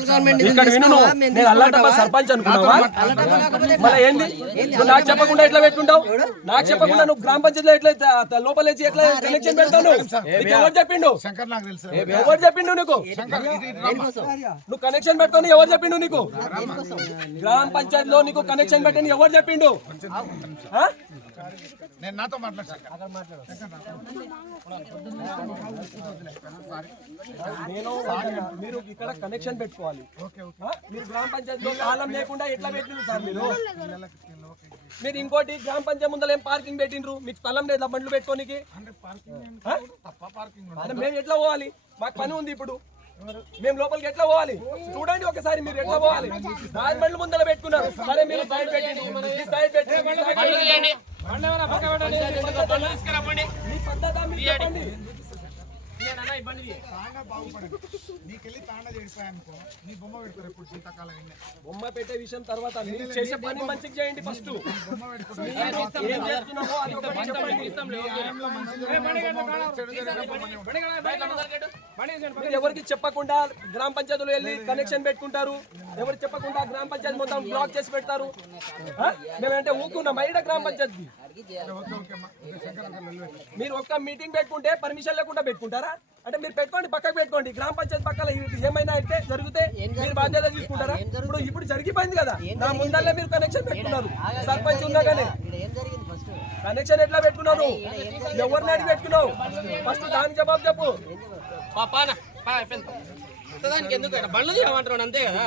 ఇక్కడ విను నేను అల్లాటప్ప సర్పంచ్ అనుకున్నావా? మళ్ళీ ఏంది నువ్వు నాకు చెప్పకుండా ఎట్లా పెట్టుకుంటావు? నాకు చెప్పకుండా నువ్వు గ్రామ పంచాయతీలో ఎట్లా లోపలేసి ఎట్లా కనెక్షన్ పెడతావు? నీకు ఎవరు చెప్పిండు? ఎవరు చెప్పిండు నీకు? నువ్వు కనెక్షన్ పెడతావు ఎవరు చెప్పిండు నీకు? గ్రామ పంచాయతీలో నీకు కనెక్షన్ పెట్టని ఎవరు చెప్పిండు? నేను మీరు ఇక్కడ కనెక్షన్ పెట్టుకోవాలి. మీరు గ్రామ పంచాయతీలో తాళం లేకుండా ఎట్లా పెట్టిండ్రు సార్? మీరు ఇంకోటి గ్రామ పంచాయతీ ముందర ఏం పార్కింగ్ పెట్టిండ్రు? మీకు స్థలం లేదా బండ్లు పెట్టుకోనికి? మేము ఎట్లా పోవాలి? మాకు పని ఉంది ఇప్పుడు. మేము లోపలికి ఎట్లా పోవాలి చూడండి ఒకసారి. మీరు ఎట్లా పోవాలి? దాని బండ్లు ముందర పెట్టుకున్నారు. సరే మీరు సైడ్ పెట్టండి, సైడ్ పెట్టండి. మీ పద్ధతి మీరు చెప్పండి. బొమ్మ పెట్టే విషయం తర్వాత మీరు చేసే పని మంచిగా చేయండి. ఫస్ట్ ఏం చేస్తున్నామో అది ఒకటి చెప్పండి. మీరు ఎవరికి చెప్పకుండా గ్రామ పంచాయతీలో వెళ్ళి కనెక్షన్ పెట్టుకుంటారు. ఎవరికి చెప్పకుండా గ్రామ పంచాయతీ మొత్తం బ్లాక్ చేసి పెడతారు. మేమంటే ఊరుకున్నాం బయట గ్రామ పంచాయతీ. మీరు ఒక్క మీటింగ్ పెట్టుకుంటే పర్మిషన్ లేకుండా పెట్టుకుంటారా? అంటే మీరు పెట్టుకోండి, పక్కకు పెట్టుకోండి. గ్రామ పంచాయతీ పక్కన ఏమైనా అయితే జరిగితే మీరు బాధ్యత తీసుకుంటారా? ఇప్పుడు జరిగిపోయింది కదా, నా ముందల్లే మీరు కనెక్షన్ పెట్టుకున్నారు. సర్పంచ్ ఉండగానే కనెక్షన్ ఎట్లా పెట్టుకున్నావు? ఎవరిని అడిగి పెట్టుకున్నావు? ఫస్ట్ దానికి జవాబు చెప్పు. ఎందుకు బండ్లు తీయమంటారు అంతే కదా.